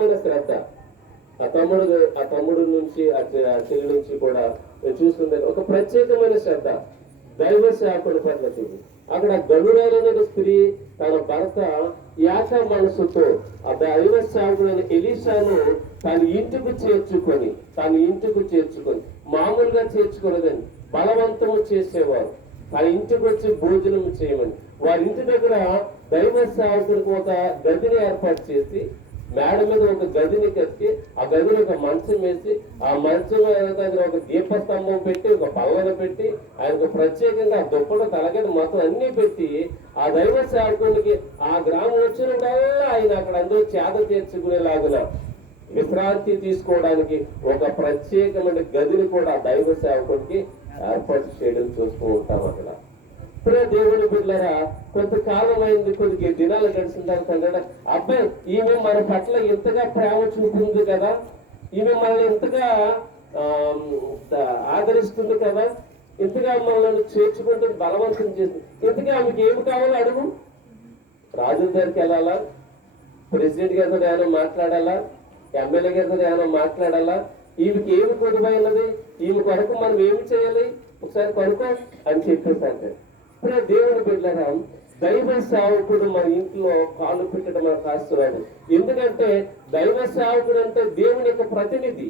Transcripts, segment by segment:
ప్రత్యేకమైన శ్రద్ధ. ఆ తమ్ముడు నుంచి ఆ చెల్లి నుంచి కూడా నేను చూస్తుంటే ఒక ప్రత్యేకమైన శ్రద్ధ దైవ సేవకుడి పట్ల చూడు. అక్కడ గనురాలైన స్త్రీ తన భర్త యాక మనసుతో ఆ దైవ సేవకుడైన ఎలీషాను తన ఇంటికి చేర్చుకొని మామూలుగా చేర్చుకోలేదని బలవంతము చేసేవారు. తన ఇంటికి వచ్చి భోజనం చేయమని వారి ఇంటి దగ్గర దైవ సేవకుడికి ఒక గదిని ఏర్పాటు చేసి మేడ మీద ఒక గదిని కట్టి ఆ గదిని ఒక మంచం వేసి ఆ మంచం దగ్గర ఒక దీపస్తంభం పెట్టి ఒక పల్లన పెట్టి ఆయనకు ప్రత్యేకంగా దుప్పట తలగడి మొత్తం అన్ని పెట్టి ఆ దైవ సేవకునికి ఆ గ్రామం వచ్చినప్పుడల్లా ఆయన అక్కడ అందరూ చేద తీర్చుకునేలాగున విశ్రాంతి తీసుకోవడానికి ఒక ప్రత్యేకమైన గదిని కూడా దైవ సేవకుడికి ఏర్పాటు చేయడం చూస్తూ ఉంటాం. అక్కడ ఇప్పుడే దేవుని బిడ్డలారా కొంతకాలం అయింది, కొద్దిగా దినాలు గడిచిన తర్వాత అబ్బాయి ఈమె మన పట్ల ఇంతగా ప్రేమ చూపుతుంది కదా, ఈమె మనల్ని ఇంతగా ఆదరిస్తుంది కదా, ఇంతగా మనల్ని చేర్చుకుంటుంది, బలవంతం చేస్తుంది, ఇంతగా ఆమెకి ఏమి కావాలో అడుగు. రాజుల దగ్గరికి వెళ్ళాలా, ప్రెసిడెంట్ గారితో ఏమైనా మాట్లాడాలా, ఎమ్మెల్యే గారితో ఏమైనా మాట్లాడాలా, ఈమెకి ఏమి కొద్దుపోయినది, ఈమె కొరకు మనం ఏమి చేయాలి ఒకసారి కొనుక్కో అని చెప్పేసి. ఇప్పుడు దేవుని బిడ్డలారా దైవ సేవకుడు మన ఇంట్లో కాళ్ళు పెట్టడం మనకు ఆశీర్వాదం. ఎందుకంటే దైవ సేవకుడు అంటే దేవుని యొక్క ప్రతినిధి.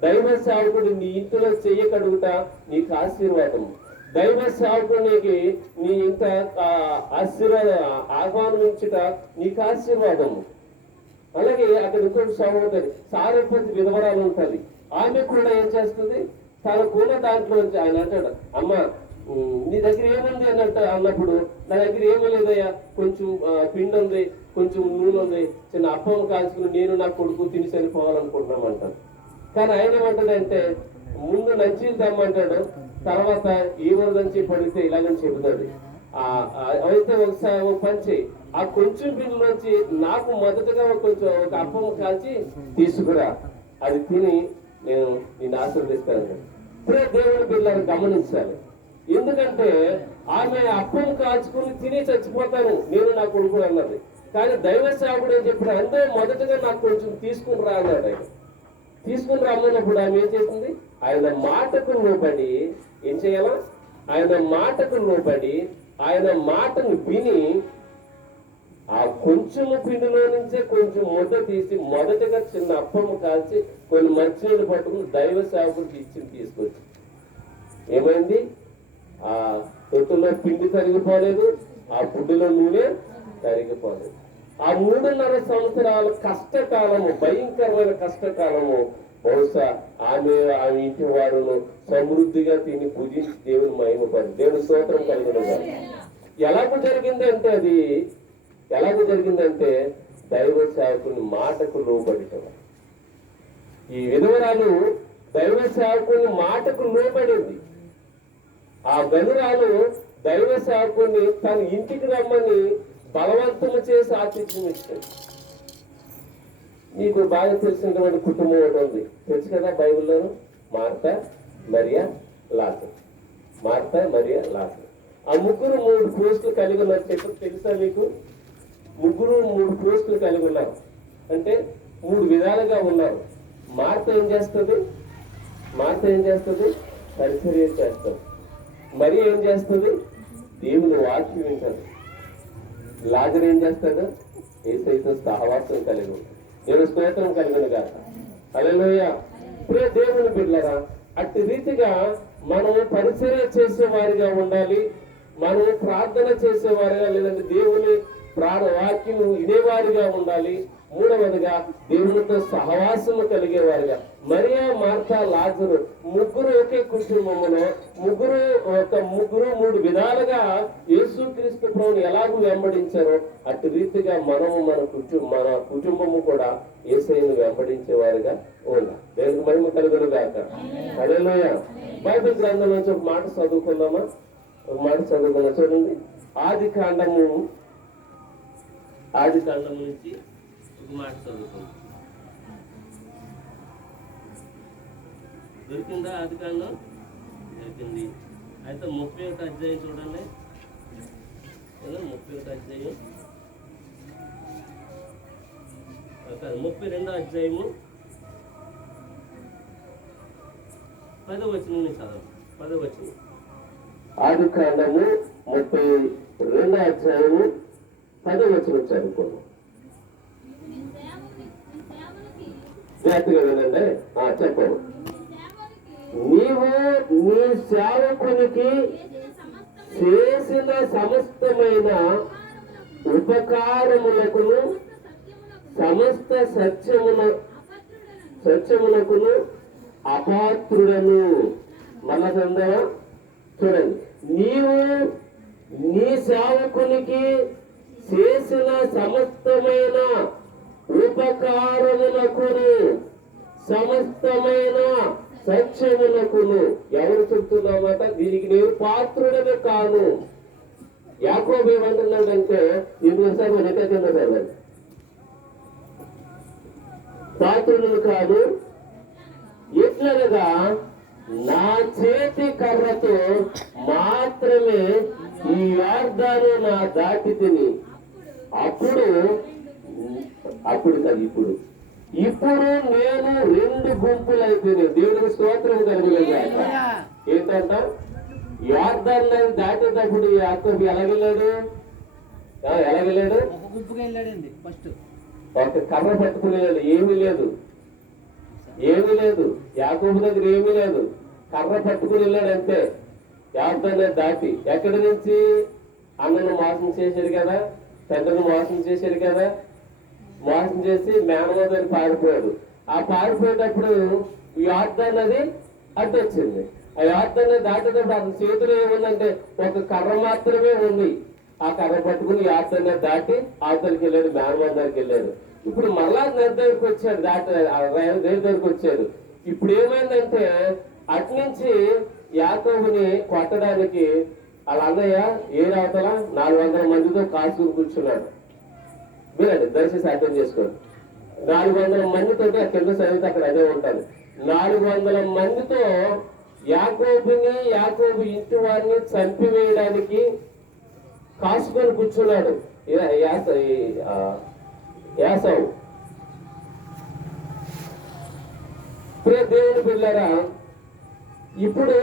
దైవ సేవకుడు నీ ఇంట్లో చెయ్యకడుగుట నీకు ఆశీర్వాదము. దైవ సేవకునికి నీ ఇంత ఆహ్వానించుట నీకు ఆశీర్వాదము. అలాగే అక్కడ ఇంకొక సహోదరి సారపతి విధవరాలు ఉంటుంది. ఆమె కూడా ఏం చేస్తుంది, తనకున్న దాంట్లో ఆయన అంటాడు, అమ్మ నీ దగ్గర ఏముంది అన్నప్పుడు నా దగ్గర ఏమీ లేదయ్యా, కొంచెం పిండి ఉంది, కొంచెం నూనె ఉంది, చిన్న అప్పం కాల్చుకుని నేను నా కొడుకు తిని చనిపోవాలనుకుంటున్నామంటాడు. కానీ ఆయన ఏమంటాడంటే ముందు నంచి తెమ్మంటాడు, తర్వాత ఈవరు నంచి పడితే ఇలాగని చెబుతాడు. అయితే ఒకసారి ఒక పని చేయి, ఆ కొంచెం పిండిలోంచి నాకు మొదటగా కొంచెం ఒక అప్పం కాల్చి తీసుకురా, అది తిని నేను నిన్ను ఆశీర్వదిస్తాను. ఇప్పుడే దేవుని పిల్లలు గమనించాలి. ఎందుకంటే ఆమె అప్పం కాల్చుకుని తిని చచ్చిపోతాను నేను నా కొడుకు అన్నది. కానీ దైవ సేవకుడు ఏం చెప్పాడు, అంటే మొదటగా నాకు కొంచెం తీసుకుని రా అన్నాడు. ఆయన తీసుకుని రమ్మన్నప్పుడు ఆమె ఏం చేసింది, ఆయన మాటకు లోబడి ఏం చేయాలా, ఆయన మాటకు లోబడి ఆయన మాటను విని ఆ కొంచెము పిండిలో నుంచే కొంచెం ముద్ద తీసి మొదటగా చిన్న అప్పము కాల్చి కొన్ని మంచినీళ్ళు పట్టుకుని దైవ సేవకుడికి ఇచ్చి తీసుకొచ్చి ఏమైంది, ఆ తొట్టులో పిండి తరిగిపోలేదు, ఆ పుడ్డులో నూనె తరిగిపోలేదు. ఆ 3.5 సంవత్సరాల కష్టకాలము, భయంకరమైన కష్టకాలము, బహుశా ఆమె ఇంటి వారును సమృద్ధిగా తిని పూజించి దేవుని మహిమపడి దేవుని స్తోత్రం కలిగిన. ఎలాగ జరిగిందంటే దైవ సేవకుని మాటకు లోబడిట. ఈ విధవరాలు దైవ సేవకుని మాటకు లోబడింది. ఆ గనురాలు దైవ సేవకుని తన ఇంటికి రమ్మని బలవంతము చేసి ఆతిథ్యం ఇచ్చింది. మీకు బాగా తెలిసినటువంటి కుటుంబం ఒకటి ఉంది, తెలుసు కదా బైబిల్లోను, మార్తా మరియా లాజరు. ఆ ముగ్గురు 3 పోస్టులు కలిగి ఉన్నారు. తెలుసా మీకు? ముగ్గురు 3 పోస్టులు కలిగి ఉన్నారు, అంటే 3 విధాలుగా ఉన్నారు. మార్త ఏం చేస్తుంది, పరిచర్య చేస్తుంది. మరి ఏం చేస్తుంది, దేవుని వాక్యం వింటాడు. లాజరు ఏం చేస్తాడు, యేసయ్యతో సహవాసం కలిగి ఉంటాడు. దేవుని స్తోత్రం కలిగిన గాక. హల్లెలూయా. ఇప్పుడే దేవుని బిడ్డలారా అట్టి రీతిగా మనము పరిచర్య చేసేవారిగా ఉండాలి. మనము ప్రార్థన చేసేవారిగా, లేదంటే దేవుని వాక్యం వినేవారిగా ఉండాలి. 3వదిగా దేవునితో సహవాసము కలిగేవారిగా. మరియా, మార్తా, లాజరు ముగ్గురు ఒకే కుటుంబములో ముగ్గురు 3 విధాలుగా యేసుక్రీస్తు ప్రభువుని ఎలాగూ వెంబడించారో అటు రీతిగా మనము మన కుటుంబము కూడా యేసయ్యను వెంబడించేవారిగా ఉండాలి. దేవునికి మహిమ కలుగును గాక. హల్లెలూయా. బైబిల్ గ్రంథం నుంచి ఒక మాట చదువుకుందామా? చూడండి, ఆది కాండము నుంచి ఒక మాట చదువుకుందాం. దొరికిందా? ఆది కాండం దొరికింది. అయితే 31వ అధ్యాయం చూడండి. 31వ అధ్యాయం 32వ అధ్యాయము 10వ వచనం నుంచి చదవండి. 10వ వచనం. ఆదికాండము 32వ అధ్యాయము 10వ వచనం చదువుకోండి. జాగ్రత్తగా వినండి. చెప్పండి. నీవు నీ సేవకునికి చేసిన సమస్తమైన ఉపకారములకును సమస్త సత్యములకును అపాత్రుడను. మళ్ళా చందవా చూడండి. నీవు నీ సేవకునికి చేసిన సమస్తమైన ఉపకారములకును సమస్తమైన సత్యములకును. ఎవరు చెప్తున్నామాట? దీనికి నేను పాత్రుడనే కాను. యాకోబు ఏమంటున్నాడంటే ఇంకోసారి వెనక కింద చదవండి. పాత్రుడు కాదు, ఎట్లనగా నా చేతి కర్రతో మాత్రమే ఈ యోర్దాను నా దాటి తిని అప్పుడు కాదు ఇప్పుడు నేను 2 గుంపులైపోయినాయి. దేవుడికి స్తోత్రం కలిగిన ఏంటంట? యోర్దాను నది దాటేటప్పుడు యాకోబు ఎలాగెళ్ళాడు? ఒక కర్ర పట్టుకునేవాడు. ఏమీ లేదు యాకోబు దగ్గర, ఏమీ లేదు. కర్ర పట్టుకుని వెళ్ళాడు అంతే. యోర్దాను దాటి ఎక్కడి నుంచి? అన్నను మోసం చేశాడు కదా, తండ్రిని మోసం చేశాడు కదా, మోసం చేసి మేనమాదని పారిపోయాడు. ఆ పారిపోయేటప్పుడు యోర్దాను నది అడ్డొచ్చింది. ఆ యోర్దాను నది దాటేటప్పుడు అతని చేతిలో ఏముందంటే ఒక కర్ర మాత్రమే ఉంది. ఆ కర్ర పట్టుకుని యోర్దాను నది దాటి అవతలికి వెళ్ళాడు, మేనమాద దగ్గరికి వెళ్ళాడు. ఇప్పుడు మరలా నది దగ్గరికి వచ్చాడు, దేవుడి దగ్గరికి వచ్చాడు. ఇప్పుడు ఏమైందంటే అట్నుంచి యాకోబుని కొట్టడానికి వాళ్ళ అన్నయ్య ఏడవతల 400 మందితో కాసుకుని కూర్చున్నాడు. మీరండి దయచేసి అర్థం చేసుకోండి. 400 మందితో కింద చదివితే అక్కడ అదే ఉంటారు. 400 మందితో యాకోబు ఇంటి వారిని చంపివేయడానికి కాసుకొని కూర్చున్నాడు యాసవు. దేవుని బిడ్డలారా, ఇప్పుడు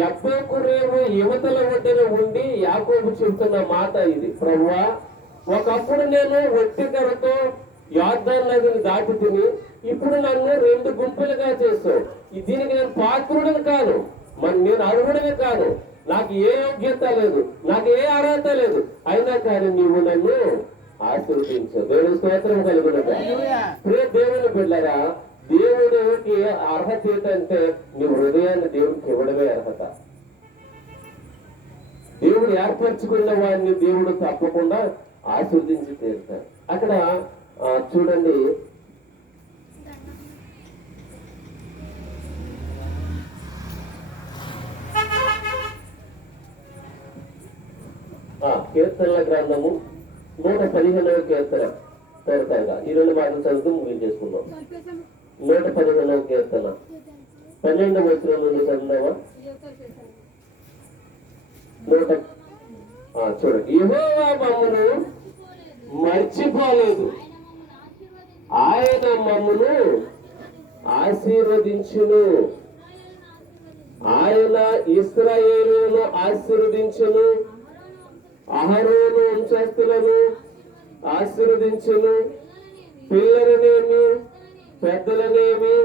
70 రేవు యువతల ఒడ్డున ఉండి యాకోబు చెబుతున్న మాట ఇది. ప్రభువా, ఒకప్పుడు నేను ఒట్టికరతో యోర్దాను నదిని దాటి తిని ఇప్పుడు నన్ను 2 గుంపులుగా చేస్తావు. దీనికి నేను పాత్రుడిని కాను, నేను అర్హుడిని కాను, నాకు ఏ యోగ్యత లేదు, నాకు ఏ అర్హత లేదు. అయినా కానీ నీవు నన్ను ఆశీర్వదించు. దేవుని స్తోత్రం కలుగునగా. దేవుని బిడ్డలారా, దేవుడికి అర్హత ఏంటంటే నీ హృదయాన్ని దేవుడికి ఇవ్వడమే అర్హత. దేవుడు ఏర్పరచుకున్న వాడిని దేవుడు తప్పకుండా ఆశీర్వదించి తీరుతాడు. అక్కడ చూడండి, కీర్తనల గ్రంథము 115వ కీర్తన పెడతాగా. ఈ 2 మాటలు చదువుతూ ముగించేసుకున్నాం. 115వ కీర్తన 12వ వచనం నుండి చదువుదామా? చూడండి. యెహోవా మమ్మును మర్చిపోలేదు, ఆయన మమ్మును ఆశీర్వదించును. ఆయన ఇశ్రాయేలును ఆశీర్వదించును, అహరోను వంశస్థులను ఆశీర్వదించును. పిల్లలనేమి పెద్దలనేమి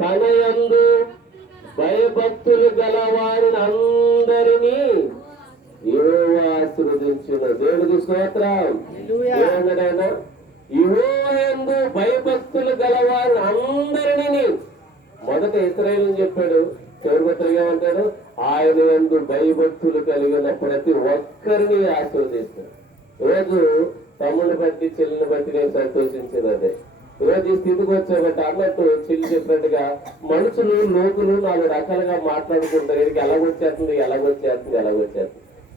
తన యందు భయభక్తులు గల వారిని అందరినీ యెహోవా ఆశీర్వదించును. దేవుడికి స్తోత్రం. ఏమన్నాడైనా? యెహోవా యందు భయభక్తులు గల వారిని అందరినీ. మొదట ఇశ్రాయేలుని చెప్పాడు, చివరి పత్రిక ఏమంటాడు? ఆయన యందు భయభక్తులు కలిగిన ప్రతి ఒక్కరిని ఆశీర్వదిస్తాడు. రోజు తమ్ముని బట్టి చెల్లిని బట్టి నేను సంతోషించినదే. ఈరోజు ఈ స్థితికి వచ్చామంటే అన్నట్టు చెల్లి చెప్పినట్టుగా మనుషులు లోకులు 4 రకాలుగా మాట్లాడుకుంటారు. వీడికి ఎలాగొచ్చేస్తుంది.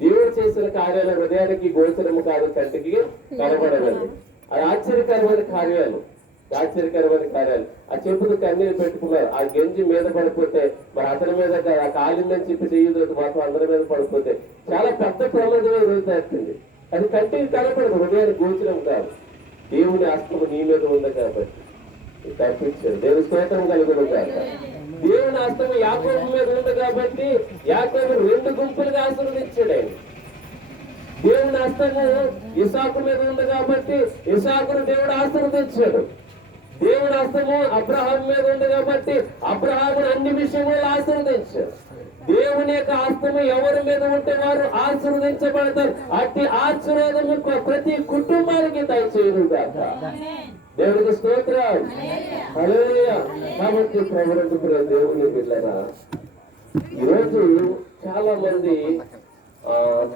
దేవుడు చేసిన కార్యాల హృదయానికి గోచరము కాదు, కంటికి కనబడదండి. అది ఆశ్చర్యకరమైన కార్యాలు. ఆ చెప్పులు కన్నీరు పెట్టుకున్నారు. ఆ గెంజి మీద పడిపోతే మరి అతని మీద ఆ కాలిందని చెప్పి చెయ్యదు మాత్రం అందరి మీద పడిపోతే చాలా పెద్ద ప్రమాదమే ఎదురుతుంది. అది కంటికి కనపడదు, హృదయానికి గోచరం కాదు. దేవుని హస్తము నీ మీద ఉంది కాబట్టి తప్పించాడు. దేవుని స్తోత్రం కలుగును కాక. దేవుని హస్తము యాకోబు మీద ఉంది కాబట్టి యాకోబు 2 గుంపులుగా ఆశీర్వదించాడు ఆయన. దేవుని హస్తము ఇసాకు మీద ఉంది కాబట్టి ఇసాకును దేవుడు ఆశీర్వదించాడు. దేవుని హస్తము అబ్రహాం మీద ఉంది కాబట్టి అబ్రహామును అన్ని విషయంలో ఆశీర్వదించాడు. దేవుని యొక్క హస్తము ఎవరి మీద ఉంటే వారు ఆశీర్వదించబడతారు. అట్టి ఆశీర్వాదం ప్రతి కుటుంబానికి దయచేయను గాక. దేవునికి స్తోత్రం. హల్లెలూయా. కాబట్టి ప్రభువుకు దేవుని బిడ్డలారా, ఈరోజు చాలా మంది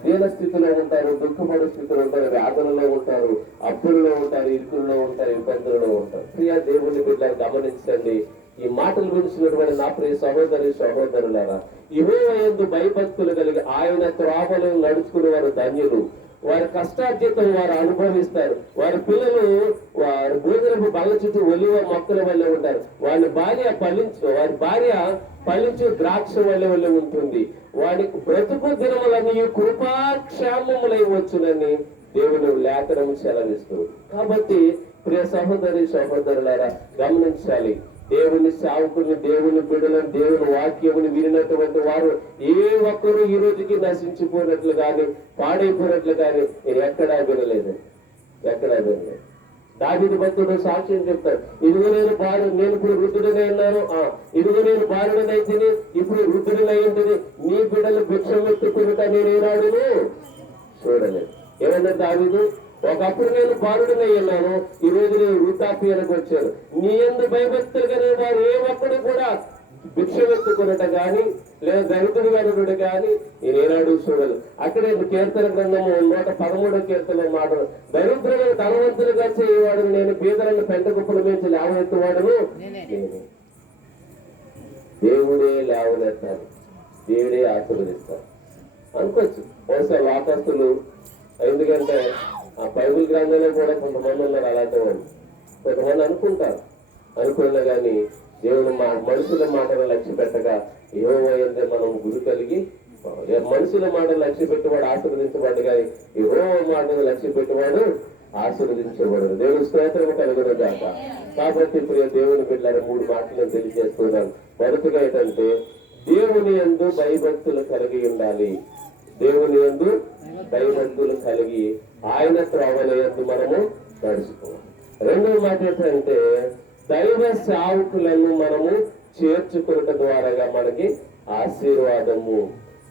దీన స్థితిలో ఉంటారు, దుఃఖపడే స్థితిలో ఉంటారు, వేదనలో ఉంటారు, అప్పుల్లో ఉంటారు, ఇరుకుల్లో ఉంటారు, ఇబ్బందులలో ఉంటారు. ప్రియ దేవుని బిడ్డలు గమనించండి. ఈ మాటలు వినిచినటువంటి నా ప్రియ సహోదరి సహోదరులారా, యెహోవా యందు భయభక్తులు కలిగి ఆయన త్రోవలో నడుచుకునే వారు ధన్యులు. వారి కష్టార్జితం వారు అనుభవిస్తారు. వారి పిల్లలు వారి భోజనపు బల్ల చుట్టూ ఒలివ మొక్కల వల్ల ఉంటారు. వారి భార్య ఫలించు ద్రాక్ష వల్ల ఉంటుంది. వారికి బ్రతుకు దినములన్నీ కృపాక్షేమములై వచ్చునని దేవుని లేఖనం సెలవిస్తుంది. కాబట్టి ప్రియ సహోదరి సహోదరులారా, గమనించాలి. దేవుని సేవకుని, దేవుని బిడ్డలను, దేవుని వాక్యముని వినినటువంటి వారు ఏ ఒక్కరు ఈ రోజుకి నశించిపోయినట్లు కానీ పాడైపోయినట్లు కానీ నేను ఎక్కడా వినలేదు. దావీదు భక్తుడు సాక్ష్యం చెప్తాడు. ఇదిగో నేను ఇప్పుడు వృద్ధుడినై ఉన్నాను, ఇదిగో నేను బాలుడనైతిని, ఇప్పుడు వృద్ధుడినైంటిని, నీ బిడ్డలు భిక్షం ఎత్తుకునుట నేను ఏనాడును చూడలేదు. ఏమన్నా దావీదు? ఒకప్పుడు నేను బాలుడినై ఉన్నాను, ఈ రోజు నేను వృద్ధాప్యానికి వచ్చాను. నీ యందు భయభక్తులు కానీ వారు ఏ ఒక్కడు కూడా భిక్షం ఎత్తుకున్నట గాని లేదా దరిద్రుడు గనుడు గాని నేనేనాడు చూడదు. అక్కడే కీర్తన గ్రంథము 113వ కీర్తన మాట, దరిద్రులను ధనవంతులుగా చేయవాడు నేను, పేదలను పెంట కుప్పల మించి లేవనెత్తువాడును నేను. దేవుడే లేవనెత్తాడు, దేవుడే ఆశీర్వదిస్తాడు అనుకోవచ్చు బహుశా లోకస్తులు. ఎందుకంటే ఆ బైబిల్ గ్రంథంలో కూడా కొంతమంది ఉన్నారు అలాంటి వాళ్ళు. కొంతమంది అనుకున్నా కానీ దేవుడు మనుషుల మాటలు లక్ష్య పెట్టగా యెహోవా యందు మనం గురి కలిగి, మనుషుల మాటలు లక్ష్య పెట్టేవాడు ఆశీర్వదించబడ్డు కానీ యెహోవా మాటలు లక్ష్య పెట్టేవాడు ఆశీర్వదించబడదు. దేవుని స్తోత్రం కలుగును గాక. కాబట్టి ప్రియ దేవుని బిడ్డలారా, 3 మాటలు తెలియజేస్తున్నాను. మొదటిగా ఏంటంటే దేవుని యందు భయభక్తులు కలిగి ఉండాలి. దేవుని యందు భయభక్తులు కలిగి ఆయన త్రోవల యందు మనము నడుచుకోవాలి. రెండవ మాట ఏంటంటే దైవ సేవకులను మనము చేర్చుకున్న ద్వారాగా మనకి ఆశీర్వాదము.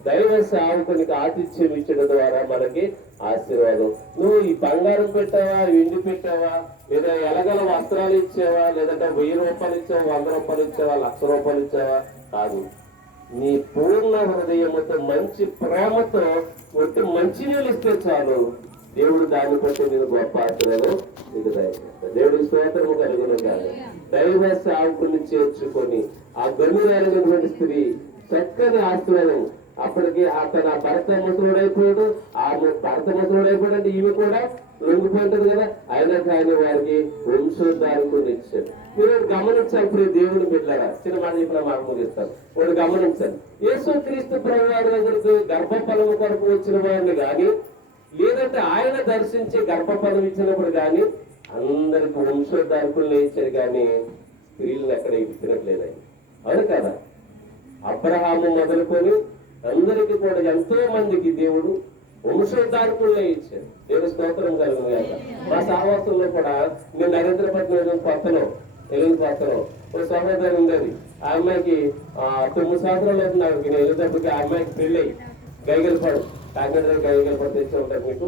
దైవ సేవకునికి ఆతిథ్యం ఇచ్చడం ద్వారా మనకి ఆశీర్వాదం. నువ్వు ఈ బంగారం పెట్టావా, వెండి పెట్టావా, లేదా ఎలగల వస్త్రాలు ఇచ్చావా, లేదంటే 1000 రూపాయలు ఇచ్చావా, 100 రూపాయలు ఇచ్చావా, 1,00,000 రూపాయలు ఇచ్చావా కాదు. నీ పూర్ణ హృదయముతో మంచి ప్రేమతో ఒట్టి మంచి నీళ్ళు ఇస్తే చాలు, దేవుడు దాన్ని బట్టి నేను గొప్ప ఆశీర్వాదం ఇది దయచేస్తాడు. దేవుడి స్తోత్రము కలుగును కాదు. దైవ సేవకుని చేర్చుకొని ఆ గమ్యులైనటువంటి స్త్రీ చక్కని ఆశీర్వాదం. అప్పటికి అతను ఆ భర్త ముసలుడైపోయాడు, భర్త ముసలుడైపోయాడు అంటే ఈమె కూడా లొంగిపోయింటది కదా. అయినా కానీ వారికి వంశోద్ధారకుని ఇచ్చాడు. మీరు గమనించాలి ప్రియ దేవుని బిడ్డలారా, చిన్న మాట చెప్పిన మాట ముగిస్తాను. వాడు గమనించాలి. యేసుక్రీస్తు ప్రభువారి దగ్గరికి గర్భఫలము కొరకు వచ్చిన వారిని కానీ, లేదంటే ఆయన దర్శించి గర్భఫలం ఇచ్చినప్పుడు కానీ అందరికి వంశోద్ధారకులను ఇచ్చారు కానీ స్త్రీలను ఎక్కడ ఇచ్చినట్లేదు. అవును కదా? అబ్రహాము మొదలుకొని అందరికి కూడా ఎంతో మందికి దేవుడు వంశోద్ధారకులనే ఇచ్చాడు. దేవుని స్తోత్రం కలుగును గాక. మా సహవాసంలో కూడా నేను నరేంద్రపట్నం కొత్తలో ఒక సహోదరు ఉండేది. ఆ అమ్మాయికి 9 సంవత్సరాలు అవుతుంది. ఆవిడకి నేను వెళ్ళేటప్పటికి ఆ అమ్మాయికి పెళ్ళి గైగలపాడు, కాకినాడ గైగలపాడు తెచ్చి ఉంటారు మీకు.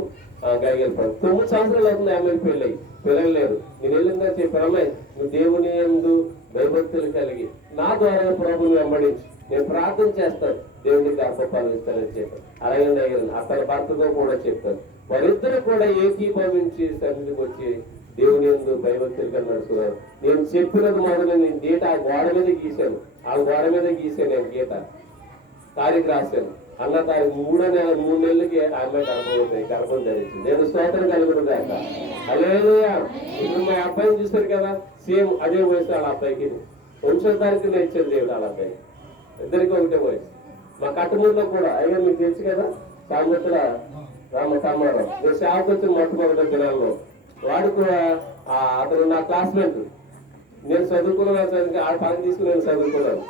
గైగలపాడు 9 సంవత్సరాలు అవుతుంది ఆ అమ్మాయికి పెళ్ళి, పిల్లలు లేరు. నేను వెళ్ళిందా చెప్పాను, అమ్మాయి నువ్వు దేవుని యందు భయభక్తులు కలిగి నా ద్వారా ప్రభువుని వెంబడించి నేను ప్రార్థన చేస్తాను, దేవుడికి గర్భఫలం ఇస్తానని చెప్పాను. అలాగే అతని భర్తతో కూడా చెప్పాను. వారిద్దరు కూడా ఏకీభవించి సన్నిధికి వచ్చి దేవుని యందు భయభక్తులుగా నడుచుకున్నారు. నేను చెప్పినది మొదలు నేను గీత ఆ గోడ మీద గీశాను. ఆ గోడ మీద గీసాను నేను గీత, తారీఖు రాశాను. అన్న తారీఖు 3 నెలలకి ఆమె గర్భం ధరించింది. నేను స్తోత్రం కలుగును గాక. హల్లెలూయా. ఇప్పుడు మా అబ్బాయిని చూస్తారు కదా, సేమ్ అదే వయసు వాళ్ళ అబ్బాయికి వంశోద్ధారకులు ఇచ్చారు దేవుడు వాళ్ళ అబ్బాయికి. ఇద్దరికి ఒకటే వయసు. మా కట్టుమూరులో కూడా అయ్యా మీకు తెలుసు కదా, సామెతల రామారావు నేను సేవకు వచ్చిన మొట్టమొదటి దినాల్లో వాడు కూడా అతను నా క్లాస్మేట్. నేను చదువుకున్నాను, ఆ పని తీసుకుని నేను చదువుకున్నాను,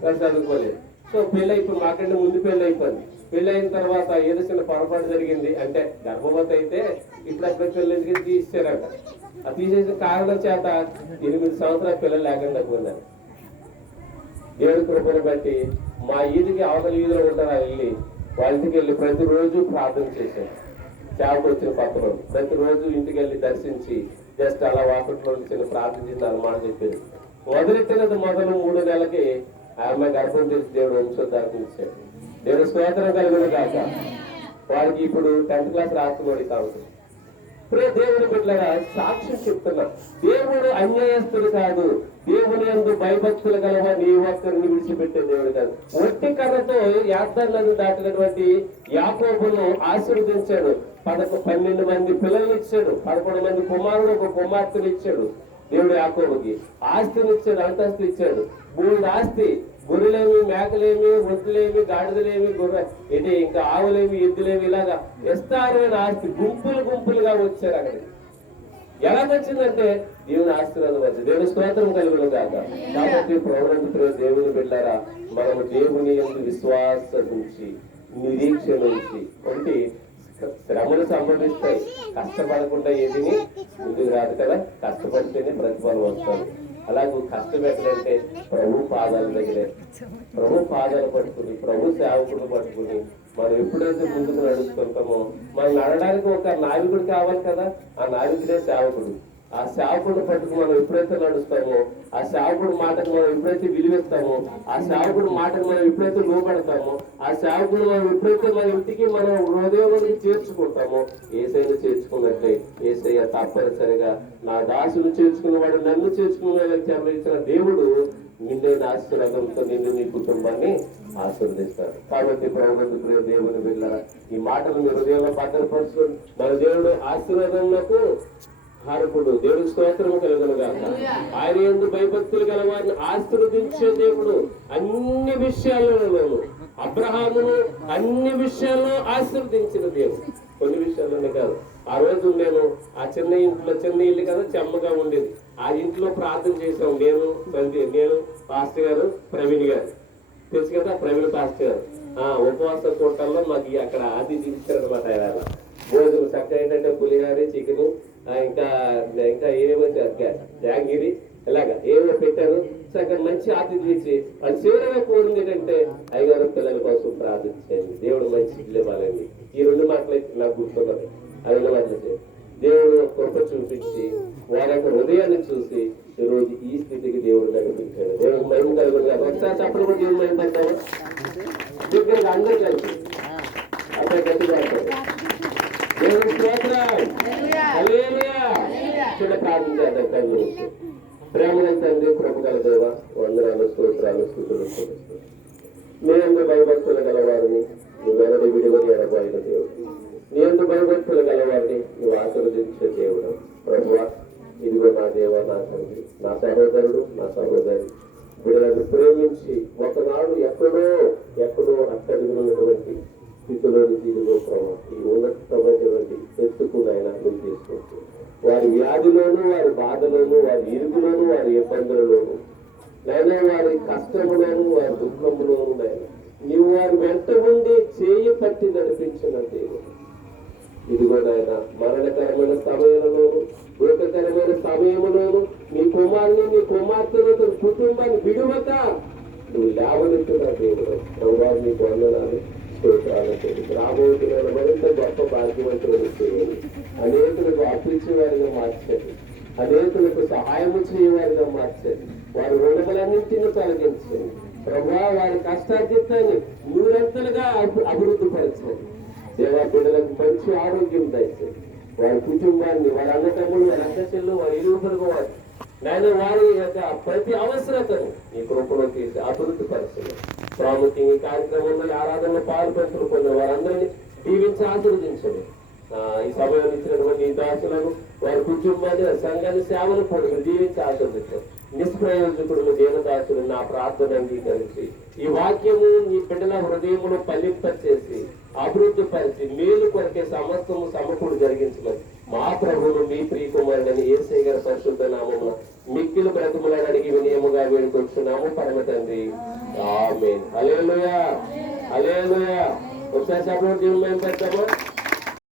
కానీ చదువుకోలేదు. సో పెళ్ళి ఇప్పుడు మాకంటే ముందు పెళ్ళి అయిపోయింది. పెళ్ళి అయిన తర్వాత ఏదో చిన్న పొరపాటు జరిగింది, అంటే గర్భవతి అయితే ఇప్పుడప్పుడు పెళ్ళి తీసేశారట. ఆ తీసేసిన కారణం చేత 8 సంవత్సరాల పిల్లలు లేకుండా పోయినారు. దేవుడి కృపను బట్టి మా ఈదికి అవతల ఈదులో ఉంటారా వెళ్ళి వాళ్ళ ఇంటికి వెళ్ళి ప్రతిరోజు ప్రార్థన చేశాను. సేవకు వచ్చిన పక్కన ప్రతిరోజు ఇంటికి వెళ్ళి దర్శించి జస్ట్ అలా వాకట్లో చిన్న ప్రార్థన చేసి అన్నమాట చెప్పేది. మొదలెట్టినది మొదలు 3 నెలలకి ఆ అమ్మాయి గర్భం చేసి దేవుడు వంశోద్ధారణ ఇచ్చాడు. దేవుడు స్తోత్రం కలిగిన కాక వాడికి ఇప్పుడు 10th క్లాస్ రాస్తున్నాడు ఈ సంవత్సరం. ఇప్పుడే దేవుని బిడ్డలారా సాక్ష్యం చెప్తున్నా, దేవుడు అన్యాయస్తుడు కాదు. దేవుని యందు భయభక్తులు గలవా నీ ఒక్కరిని విడిచిపెట్టే దేవుడు కాదు. ఒట్టి కర్రతో యాత్రలను దాటినటువంటి యాకోబును ఆశీర్వదించాడు. 12 మంది పిల్లలు ఇచ్చాడు, 11 మంది కుమారుడు, ఒక కుమార్తెను ఇచ్చాడు. దేవుడు యాకోబుకి ఆస్తిని ఇచ్చాడు, అంతస్తు ఇచ్చాడు. 3 ఆస్తి, గొర్రెలేమి, మేకలేమి, ఒంట్లేమి, గాడిదలేమి, ఇది ఇంకా ఆవులేమి, ఎద్దులేమి, ఇలాగా విస్తారమైన ఆస్తి గుంపులుగా వచ్చారు అక్కడికి. ఎలా వచ్చిందంటే దేవుని ఆశీర్వాదం వచ్చింది. దేవుని స్తోత్రం కలుగును కాక. కాబట్టి ప్రభునందుకు దేవుని బిడ్డారా, మనము దేవుని యందు విశ్వాసం ఉంచి నిరీక్షణ ఉంచి, ఒకటి శ్రమలు సంభవిస్తాయి, కష్టపడకుండా ఏదిని ముందుకు రాదు కదా. కష్టపడితేనే ప్రతిఫలం వస్తుంది. అలాగే కష్టపెట్టడంటే ప్రభు పాదాల దగ్గరే, ప్రభు పాదాలు పట్టుకుని, ప్రభు సేవకుడు పట్టుకుని మనం ఎప్పుడైతే ముందుకు నడుస్తుంటామో, మనం నడడానికి ఒక నావికుడు కావాలి కదా. ఆ నావికుడే సేవకుడు. ఆ సేవకుడు పట్టుకు మనం ఎప్పుడైతే నడుస్తామో, ఆ సేవకుడు మాటకు మనం ఎప్పుడైతే విలువిస్తామో, ఆ సేవకుడు మాటకు మనం ఎప్పుడైతే లోపడతామో, ఆ సేవకుడు మనం ఎప్పుడైతే మన ఇంటికి మనం హృదయంలోకి చేర్చుకుంటామో, ఏసైను చేర్చుకున్నట్లే ఏసయ్య తప్పనిసరిగా నా దాసును చేర్చుకున్నవాడు నన్ను చేర్చుకున్న దేవుడు నిన్నైన ఆశీర్వాదంతో నిన్ను నీ కుటుంబాన్ని ఆశీర్వదిస్తాడు. కాబట్టి ప్రభుత్వ దేవుని బిడ్డలారా, ఈ మాటలు మీ హృదయంలో భద్రపరుచుకోండి. మన దేవుడు ఆశీర్వాదంలోకి హారకుడు. దేవుడు స్తోత్రము కలుగునుగా. ఆయన యందు భయభక్తులు గల వారిని ఆశీర్వదించే దేవుడు. అన్ని విషయాలలోనూ అబ్రహామును అన్ని విషయాల్లో ఆశీర్వదించిన దేవుడు. కొన్ని విషయాల్లోనే కాదు. ఆ రోజు నేను ఆ చిన్న ఇల్లు కదా, చెమ్మగా ఉండేది. ఆ ఇంట్లో ప్రార్థన చేసాం. నేను పాస్టర్ గారు, ప్రవీణ్ గారు, తెలుసు కదా ప్రవీణ్ పాస్టర్ గారు. ఉపవాస కూటల్లో మాకు అక్కడ అది తీర్చారనమాట. ఆయన భోజనం చక్కగా ఏంటంటే పులిహారి, చికెన్, ఇంకా ఏమో జాంగిరి, ఇలాగా ఏమో పెట్టారు. అక్కడ మంచి ఆతిథ్యం ఇచ్చి వాళ్ళు చివరిగా కోరింది ఏంటంటే 5 పిల్లల కోసం ప్రార్థించండి, దేవుడు మంచి ఇల్లు ఇవ్వాలండి. ఈ 2 మాటలు నాకు గుర్తున్నది. ఆ 2 మాటలు దేవుడు కృప చూపించి వారి యొక్క హృదయాన్ని చూసి ఈ రోజు ఈ స్థితికి దేవుడు నడిపించాడు. దేవుడు మహిమ కలుగుతుంది. ఒకసారి చెప్పడం కూడా దేవుడు మహిమ పడతాము. దగ్గరగా అందరూ కలిసి అక్కడ గట్టిగా దేవుడు స్తోత్రం. చిన్న ప్రార్థన చేద్దాం. కళ్ళు ప్రేమల తండ్రి, కృపగల దేవ, వందనాలు, స్తోత్రాలు, స్తుతులు. మీ అందరూ భయభక్తులు గలవారిని నువ్వు వెనడి విడివని ఎడబాయిన దేవుడు. నీ అందరూ భయభక్తులు గలవారిని నువ్వు ఆశీర్వదించే దేవుడు. ప్రభువా, ఇదిగో నా దేవ, నా తండ్రి, నా సహోదరుడు, నా సహోదరి వీళ్ళని ప్రేమించి ఒకనాడు ఎక్కడో అట్టడుగున్నటువంటి స్థితిలో నుంచి ఇదిగో ప్రభావ ఈ ఉన్నతమైనటువంటి ఎత్తుకుని ఆయన అర్థం చేసుకుంటూ వారి వ్యాధిలోను, వారి బాధలోను, వారి ఇరుకులోను, వారి ఇబ్బందులలోను, లేదా వారి కష్టములోను, వారి దుఃఖములోను నీవు వారి వెంట ఉండి చేయి పట్టి నడిపించిన దేవుడు. ఇదిగో నాయన మరణకరమైన సమయంలోను, దుఃఖకరమైన సమయంలోను నీ కుమారుని, నీ కుమార్తెను, కుటుంబాన్ని విడువక నువ్వు లేవనెత్తున్న దేవుడు. ప్రభువారు నీకు వందనాలు, స్తోత్రాలు. రాబోతున్న మరింత గొప్ప భాగ్యవంతులను చేయండి. అనేకులకు అప్పించేవారిగా మార్చండి, అనేకులకు సహాయము చేయవారిగా మార్చండి. వారి రుణములన్నింటినీ తొలగించండి. ప్రభువా, వారి కష్టార్జితాన్ని 100 అభివృద్ధి పరచండి. దేవా, బిడ్డలకు మంచి ఆరోగ్యం దయచేయండి. వారి కుటుంబాన్ని, వారి అన్నతమ్ములు, వారి అక్కచెల్లు, వారి ఇరువురు, నేను వారి యొక్క ప్రతి అవసరతను నీ కృపలో తీసి అభివృద్ధి పరచండి. ప్రాముఖ్యంగా ఈ కార్యక్రమంలో ఆరాధనలో పాల్పంచులు పొందిన వారందరినీ దీవించి ఆశీర్వదించండి. ఈ సమయం ఇచ్చినటువంటి ఈ దాసులను, వారి కుటుంబాన్ని, సంఘాన్ని, సేవలు కూడా దీవించి ఆశీర్వదించండి. నిష్ప్రయోజకుడు దేవదాసులు నా ప్రార్థన అంగీకరించి ఈ వాక్యము నీ బిడ్డల హృదయమును ఫలింపచేసి అభివృద్ధి పరిచి మేలు కొరకే సమస్తము సమకూడు జరిగించమని మా ప్రభువును మీ ప్రియ కుమారుడని యేసయ్య గారి పరిశుద్ధ నామమున మిక్కిలు బ్రతిమలాడి అడిగి వినయముగా వేడుకొచ్చున్నాము పరమ తండ్రి. ఆమేన్. హల్లెలూయా, హల్లెలూయా. ఒకసారి సపోర్ట్ జీవం మేము పెడతామా?